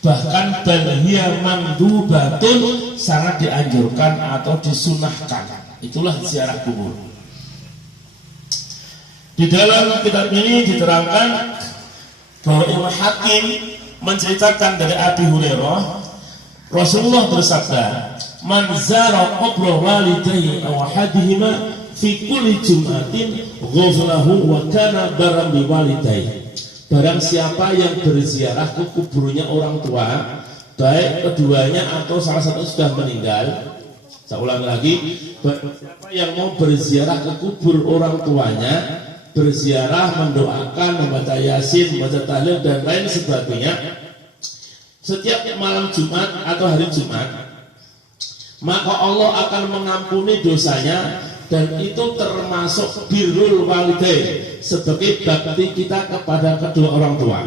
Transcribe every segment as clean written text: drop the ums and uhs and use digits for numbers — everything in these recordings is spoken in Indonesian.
bahkan balhiya mandubatun, sangat dianjurkan atau disunahkan. Itulah ziarah kubur. Di dalam kitab ini diterangkan bahwa Imam Hakim menceritakan dari Abi Hurairah, Rasulullah bersabda, "Man zara qabra walidayhi aw ahadihima fi kulli jum'atin ghuflahu wa kana baram bi walidayhi." Barang siapa yang berziarah ke kuburnya orang tua, baik keduanya atau salah satu sudah meninggal. Saya ulang lagi, siapa yang mau berziarah ke kubur orang tuanya, berziarah, mendoakan, membaca Yasin, membaca tahlil dan lain sebagainya, setiap malam Jumat atau hari Jumat, maka Allah akan mengampuni dosanya, dan itu termasuk birrul walidain, sebagai bakti kita kepada kedua orang tua.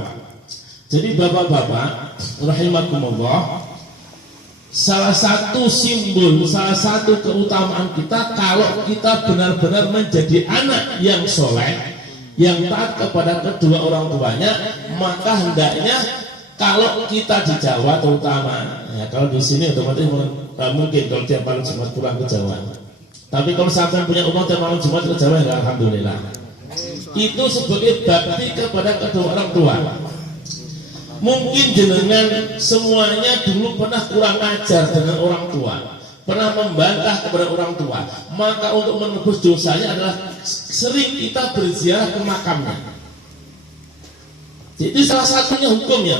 Jadi bapak-bapak rahimakumullah, salah satu simbol, salah satu keutamaan kita kalau kita benar-benar menjadi anak yang soleh, yang taat kepada kedua orang tuanya, maka hendaknya kalau kita di Jawa terutama, ya, kalau di sini otomatis mungkin kalau tiap malam Jumat pulang ke Jawa. Tapi kalau sampai punya umur tiap malam Jumat ke Jawa, ya alhamdulillah. Itu sebagai bakti kepada kedua orang tua. Mungkin jenengan semuanya dulu pernah kurang ajar dengan orang tua, pernah membantah kepada orang tua. Maka untuk menebus dosanya adalah sering kita berziarah ke makamnya. Jadi salah satunya hukumnya.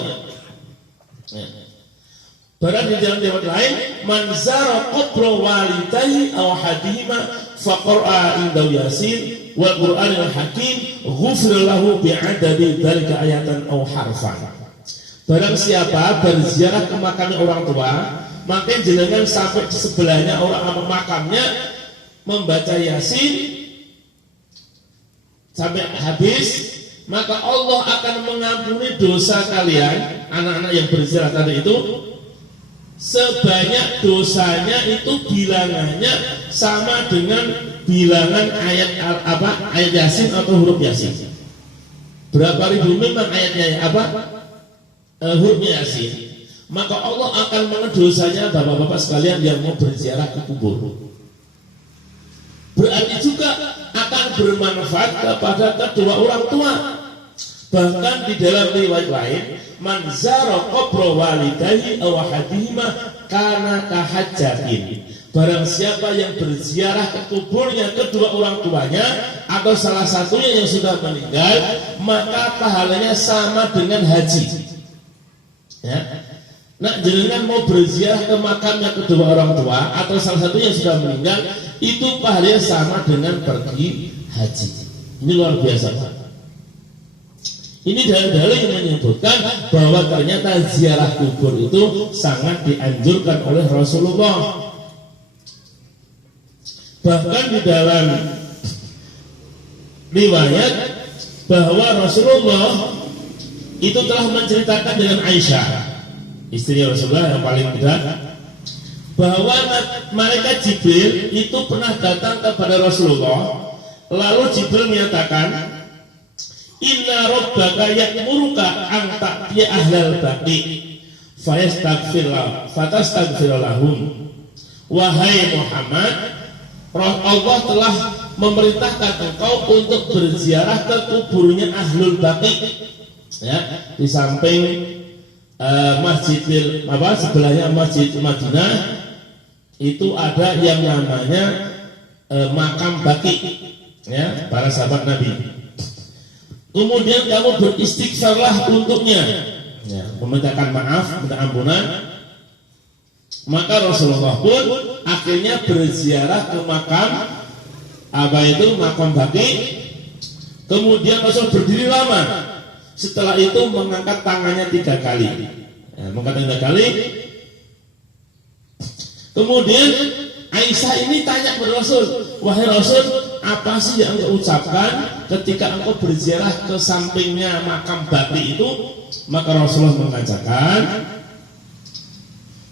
Barang di dalam riwayat lain, man zara qabra walidayhi aw hadihima faqra'a inda Yasin wal Qur'anil Hakim ghufira lahu bi'adadi dzalika ayatan aw harfan. Barang siapa berziarah ke makamnya orang tua, maka jenengan sampai di sebelahnya orang makamnya membaca Yasin sampai habis, maka Allah akan mengampuni dosa kalian, anak-anak yang berziarah tadi itu, sebanyak dosanya itu bilangannya sama dengan bilangan ayat ayat Yasin atau huruf Yasin. Berapa ribu memang ayatnya huruf Yasin. Maka Allah akan mengedosanya bapak-bapak sekalian yang mau berziarah ke kubur. Berarti juga akan bermanfaat kepada kedua orang tua. Bahkan di dalam riwayat lain, man zara qabra walidayhi aw ahadihima kana kahajjatin. Barang siapa yang berziarah ke kuburnya kedua orang tuanya atau salah satunya yang sudah meninggal, maka pahalanya sama dengan haji. Ya. Nah, jenengan mau berziarah ke makamnya kedua orang tua atau salah satunya yang sudah meninggal, itu pahalanya sama dengan pergi haji. Ini luar biasa, Pak. Ini dalil-dalil yang menyebutkan bahwa ternyata ziarah kubur itu sangat dianjurkan oleh Rasulullah. Bahkan di dalam riwayat bahwa Rasulullah itu telah menceritakan dengan Aisyah, istri Rasulullah yang paling muda, bahwa malaikat Jibril itu pernah datang kepada Rasulullah. Lalu Jibril menyatakan, inna rabbaka ya'muruka an ta'tiya ahlal baqi fatastaghfir lahum. Wahai Muhammad, Allah telah memerintahkan engkau untuk berziarah ke kuburnya ahlul baqi, ya, di samping masjidil sebelahnya Masjid Madinah itu ada yang namanya makam baqi, ya, para sahabat Nabi. Kemudian kamu beristighfarlah untuknya, ya, memintakan maaf, minta ampunan. Maka Rasulullah pun akhirnya berziarah ke makam makam baqi. Kemudian Rasul berdiri lama. Setelah itu mengangkat tangannya 3 kali, ya, mengangkat 3 kali. Kemudian Aisyah ini tanya kepada Rasul, wahai Rasul, apa sih yang engkau ucapkan ketika engkau berziarah ke sampingnya makam baqi itu? Maka Rasulullah mengatakan,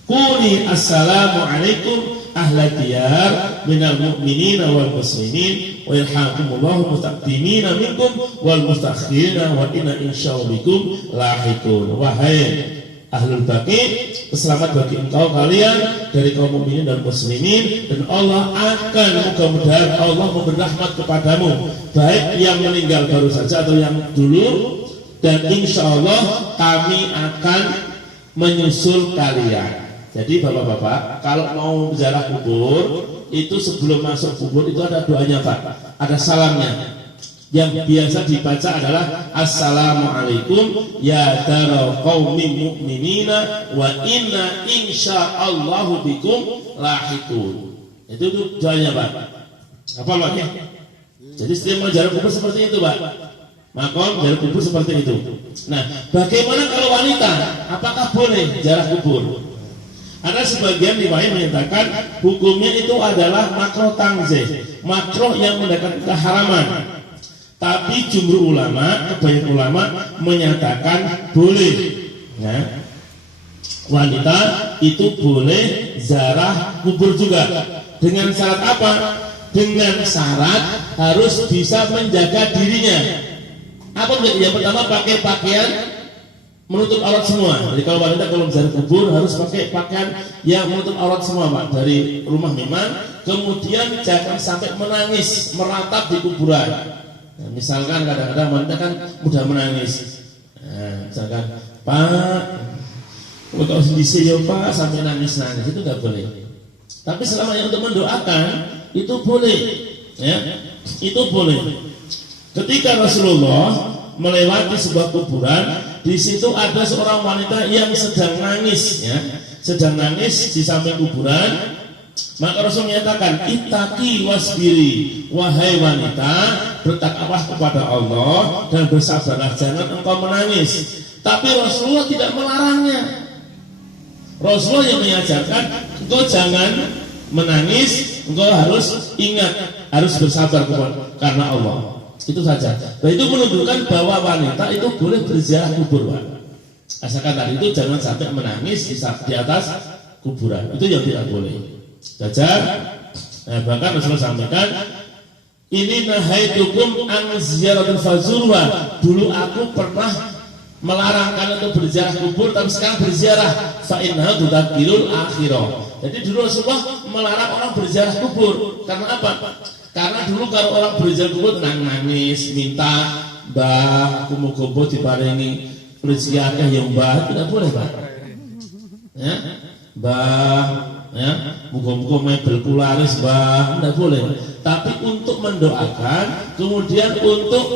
quli assalamualaikum ahla diyar minal mu'minina wal muslimin wa yarhamkumullahu mustaqdimina minkum wal mustakhirina wa inna insyaallah bikum lahiqun. Wahai ahlul baqi, selamat bagi engkau kalian dari kaum mukminin dan muslimin, dan Allah akan mudah-mudahan Allah memberi rahmat kepadamu, baik yang meninggal baru saja atau yang dulu, dan insya Allah kami akan menyusul kalian. Jadi bapak-bapak, kalau mau ziarah kubur itu sebelum masuk kubur itu ada doanya Pak, ada salamnya. Yang biasa dibaca adalah Assalamualaikum ya dara qaumil mu'minina wa inna insyaallahu bikum lahiqun. Itu doanya Pak. Apa maknya? Jadi setiap mau ziarah kubur seperti itu Pak. Makom ziarah kubur seperti itu. Nah, bagaimana kalau wanita? Apakah boleh ziarah kubur? Ada sebagian riwayat menyatakan hukumnya itu adalah makruh tanzih, makruh yang mendekat keharaman. Tapi jumhur ulama, kebanyakan ulama menyatakan boleh. Nah, wanita itu boleh ziarah kubur juga. Dengan syarat apa? Dengan syarat harus bisa menjaga dirinya. Apa? Yang pertama pakai pakaian menutup aurat semua. Jadi kalau wanita kalau ziarah kubur harus pakai pakaian yang menutup aurat semua Pak, dari rumah memang. Kemudian jangan sampai menangis meratap di kuburan. Nah, misalkan kadang-kadang wanita kan mudah menangis. Nah, misalkan Pak, kalau sendiri ya Pak sampai nangis-nangis itu nggak boleh. Tapi selama yang untuk mendoakan itu boleh, ya itu boleh. Ketika Rasulullah melewati sebuah kuburan, di situ ada seorang wanita yang sedang nangis, ya, sedang nangis di samping kuburan. Maka Rasul menyatakan, ittaqi wasbiri, wahai wanita, bertakwalah kepada Allah dan bersabarlah, jangan engkau menangis. Tapi Rasulullah tidak melarangnya. Rasulullah yang mengajarkan, engkau jangan menangis, engkau harus ingat, harus bersabar karena Allah. Itu saja. Nah, itu menunjukkan bahwa wanita itu boleh berziarah kubur, Pak. Asalkan tadi itu jangan sampai menangis di atas kuburan. Itu yang tidak boleh. Saja. Bahkan Rasulullah sampaikan, ini nahaitukum an ziyaratul fazurwa. Dulu aku pernah melarang kalian untuk berziarah kubur, tapi sekarang berziarah. Fa innaha tudzakirul akhirah. Jadi dulu Rasulullah melarang orang berziarah kubur. Karena apa? Karena dulu kalau orang berziarah kubur nangis, minta Mbah, aku mau kubur diparingi rezeki akeh ya Mbah, tidak boleh Pak. Ya, Mbah, ya, muga-muga mebel kula laris Mbah, tidak boleh. Tapi untuk mendoakan, kemudian untuk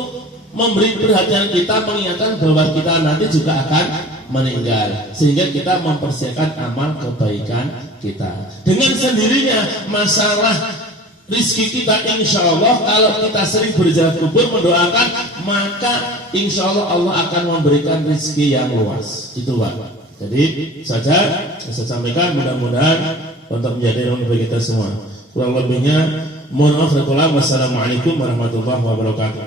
memberi perhatian kita, mengingatkan bahwa kita nanti juga akan meninggal, sehingga kita mempersiapkan amal kebaikan kita. Dengan sendirinya masalah rizki kita insya Allah kalau kita sering berziarah kubur mendoakan, maka insya Allah Allah akan memberikan rizki yang luas. Itu Pak. Jadi saja saya sampaikan, mudah-mudahan untuk menjadi ilmu bagi kita semua. Kurang lebihnya mohon maaf. Wassalamualaikum warahmatullahi wabarakatuh.